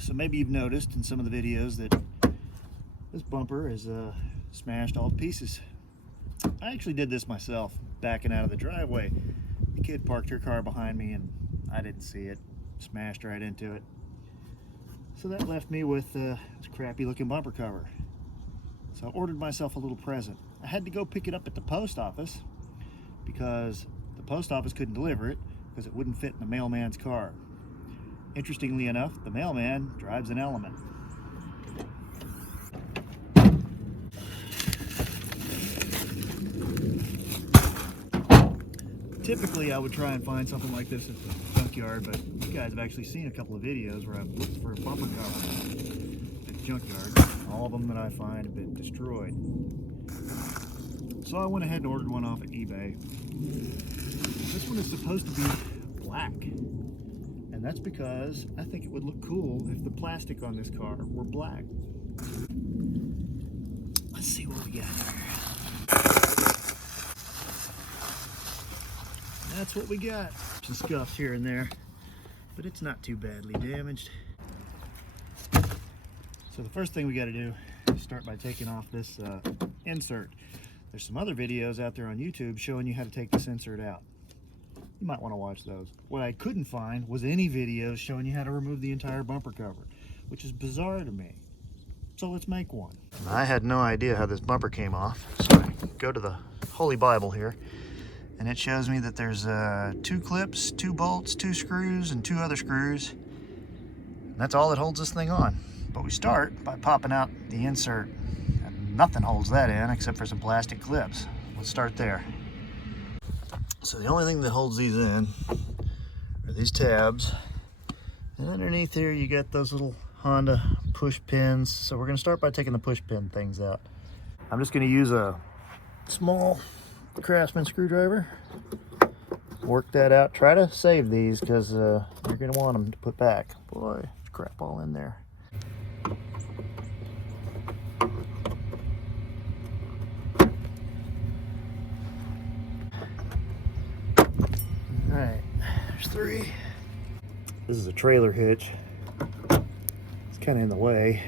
So maybe you've noticed in some of the videos that this bumper is smashed all to pieces. I actually did this myself, backing out of the driveway. The kid parked her car behind me and I didn't see it, smashed right into it. So that left me with this crappy looking bumper cover. So I ordered myself a little present. I had to go pick it up at the post office because the post office couldn't deliver it because it wouldn't fit in the mailman's car. Interestingly enough, the mailman drives an Element. Typically I would try and find something like this at the junkyard, but you guys have actually seen a couple of videos where I've looked for a bumper cover at the junkyard. All of them that I find have been destroyed. So I went ahead and ordered one off of eBay. This one is supposed to be black. And that's because I think it would look cool if the plastic on this car were black. Let's see what we got here. That's what we got. Some scuffs here and there, but it's not too badly damaged. So the first thing we got to do is start by taking off this insert. There's some other videos out there on YouTube showing you how to take this insert out. You might want to watch those. What I couldn't find was any videos showing you how to remove the entire bumper cover, which is bizarre to me. So let's make one. I had no idea how this bumper came off, so I go to the Holy Bible here, and it shows me that there's 2 clips, 2 bolts, 2 screws, and 2 other screws. And that's all that holds this thing on. But we start by popping out the insert, and nothing holds that in except for some plastic clips. Let's start there. So the only thing that holds these in are these tabs. And underneath here you got those little Honda push pins. So we're gonna start by taking the push pin things out. I'm just gonna use a small Craftsman screwdriver. Work that out. Try to save these because you're gonna want them to put back. Boy, there's crap all in there. All right, there's 3. This is a trailer hitch. It's kind of in the way.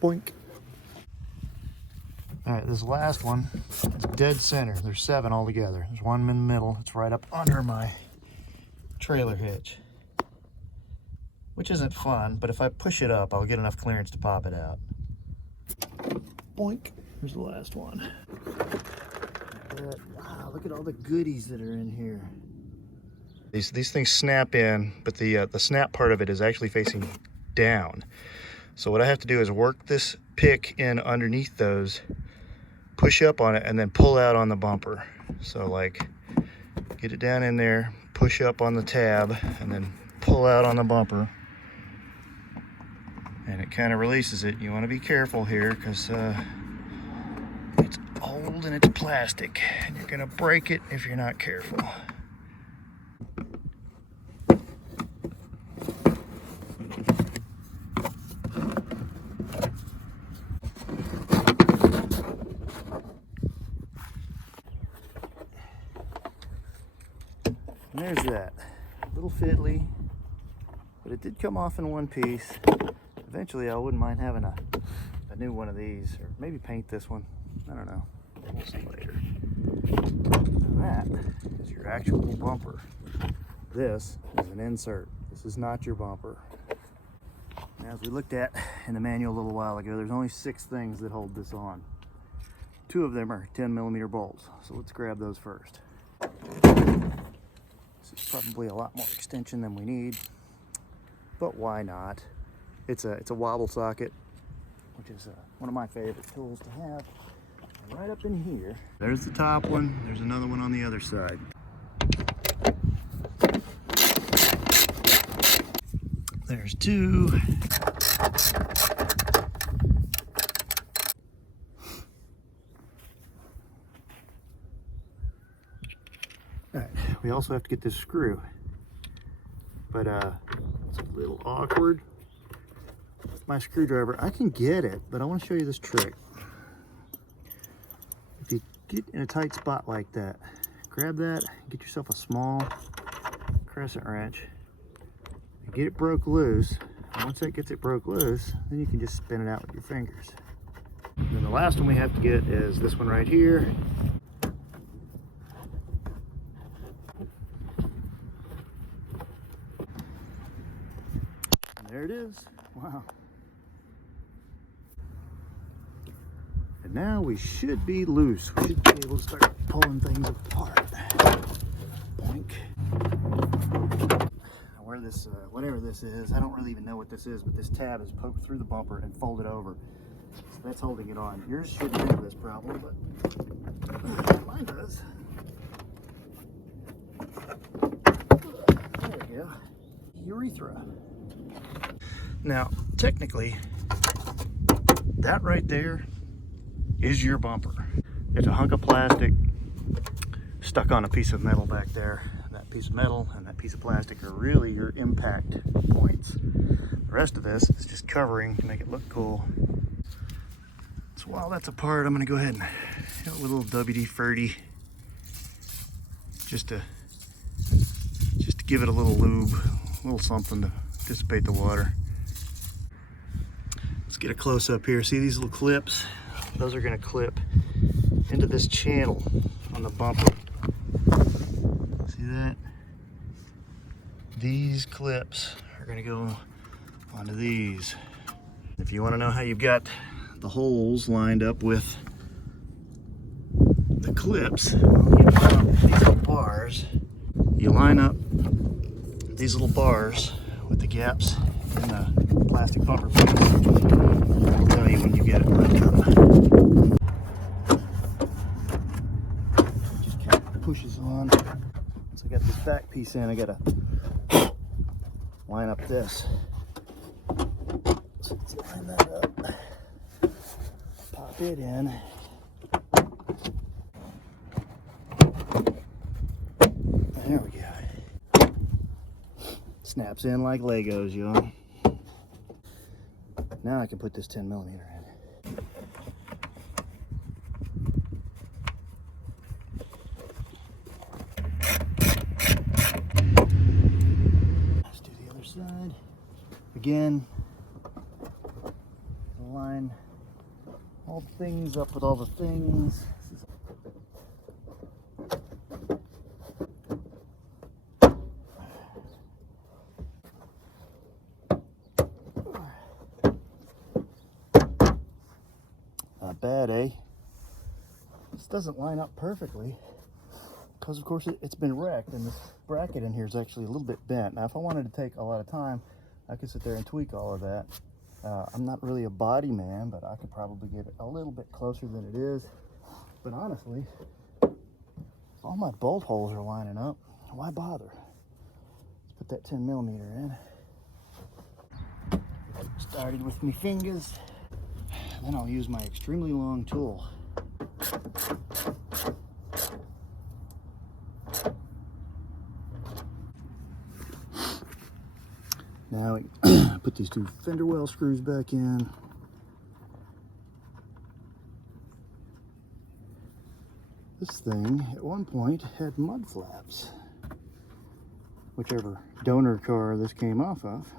Boink. All right, this last one, it's dead center. There's 7 altogether. There's one in the middle. It's right up under my trailer hitch, which isn't fun, but if I push it up, I'll get enough clearance to pop it out. Boink. Here's the last one. Wow, look at all the goodies that are in here. These things snap in, but the snap part of it is actually facing down. So what I have to do is work this pick in underneath those, push up on it, and then pull out on the bumper. So like, get it down in there, push up on the tab, and then pull out on the bumper. And it kind of releases it. You want to be careful here because it's old and it's plastic, and you're gonna break it if you're not careful. And there's that. A little fiddly, but it did come off in one piece. Eventually I wouldn't mind having a new one of these, or maybe paint this one. I don't know. We'll see later. And that is your actual bumper. This is an insert. This is not your bumper. And as we looked at in the manual a little while ago, there's only 6 things that hold this on. 2 of them are 10mm bolts, so let's grab those first. This is probably a lot more extension than we need, but why not? It's a wobble socket, which is one of my favorite tools to have. And right up in here, there's the top one. There's another one on the other side. There's 2. All right, we also have to get this screw, but It's a little awkward with my screwdriver. I can get it, but I want to show you this trick. If you get in a tight spot like that, grab that, get yourself a small crescent wrench, and get it broke loose. And once that gets it broke loose, then you can just spin it out with your fingers. And then the last one we have to get is this one right here. And there it is. Wow. And now we should be loose. We should be able to start pulling things apart. Boink. Where this, whatever this is, I don't really even know what this is, but this tab is poked through the bumper and folded over. So that's holding it on. Yours shouldn't have this problem, but mine does. There we go. Urethra. Now, technically, that right there is your bumper. It's a hunk of plastic stuck on a piece of metal back there. That piece of metal and that piece of plastic are really your impact points. The rest of this is just covering to make it look cool. So while that's apart, I'm gonna go ahead and hit it with a little WD-40 just to give it a little lube, a little something to dissipate the water. Let's get a close up here. See these little clips? Those are gonna clip into this channel on the bumper. See that? These clips are gonna go onto these. If you wanna know how you've got the holes lined up with the clips, well, you line up these little bars. You line up these little bars with the gaps in the plastic bumper piece. I'll tell you when you get it lined up. Just kind of pushes on. Once I got this back piece in, I gotta line up this. So let's line that up. Pop it in. There we go. Snaps in like Legos, y'all. Now I can put this 10mm in. Let's do the other side. Again, line all the things up with all the things. Not bad, eh? This doesn't line up perfectly because of course it's been wrecked, and this bracket in here is actually a little bit bent. Now if I wanted to take a lot of time, I could sit there and tweak all of that. I'm not really a body man, but I could probably get it a little bit closer than it is. But honestly, if all my bolt holes are lining up, why bother? Let's put that 10mm in. Started with my fingers. Then I'll use my extremely long tool. Now I put these two fender well screws back in. This thing at one point had mud flaps. Whichever donor car this came off of.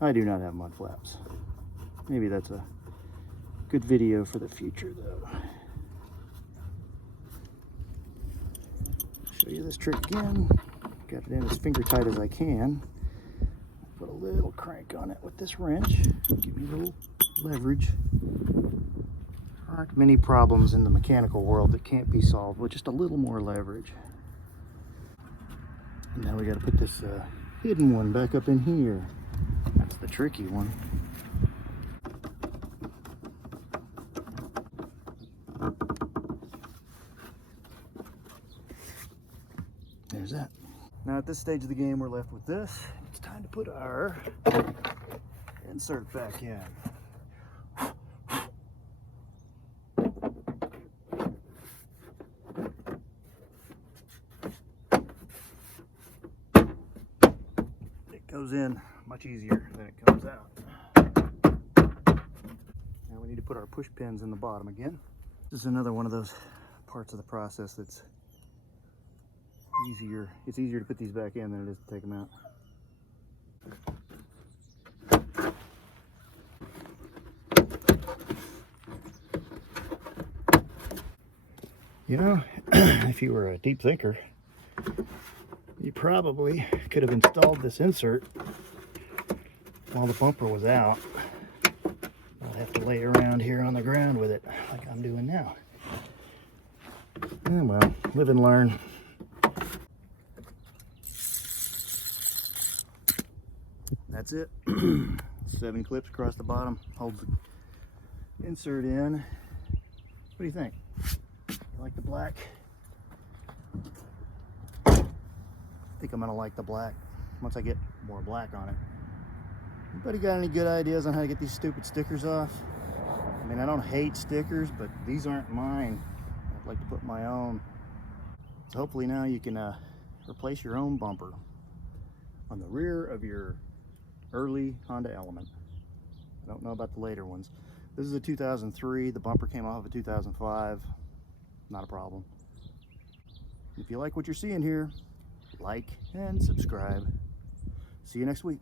I do not have mud flaps. Maybe that's a good video for the future though. Show you this trick again. Got it in as finger tight as I can. Put a little crank on it with this wrench. Give me a little leverage. There aren't many problems in the mechanical world that can't be solved with just a little more leverage. And now we got to put this hidden one back up in here. That's the tricky one. There's that. Now at this stage of the game, we're left with this. It's time to put our insert back in. goes in much easier than it comes out. Now we need to put our push pins in the bottom again. This is another one of those parts of the process that's easier. It's easier to put these back in than it is to take them out. You know, if you were a deep thinker, you probably could have installed this insert while the bumper was out. I'll have to lay around here on the ground with it like I'm doing now. And well, live and learn. That's it. 7 clips across the bottom, holds the insert in. What do you think? You like the black? I think I'm gonna like the black once I get more black on it. Anybody got any good ideas on how to get these stupid stickers off? I mean, I don't hate stickers, but these aren't mine. I'd like to put my own. So hopefully now you can replace your own bumper on the rear of your early Honda Element. I don't know about the later ones. This is a 2003. The bumper came off of a 2005. Not a problem. If you like what you're seeing here, like and subscribe. See you next week.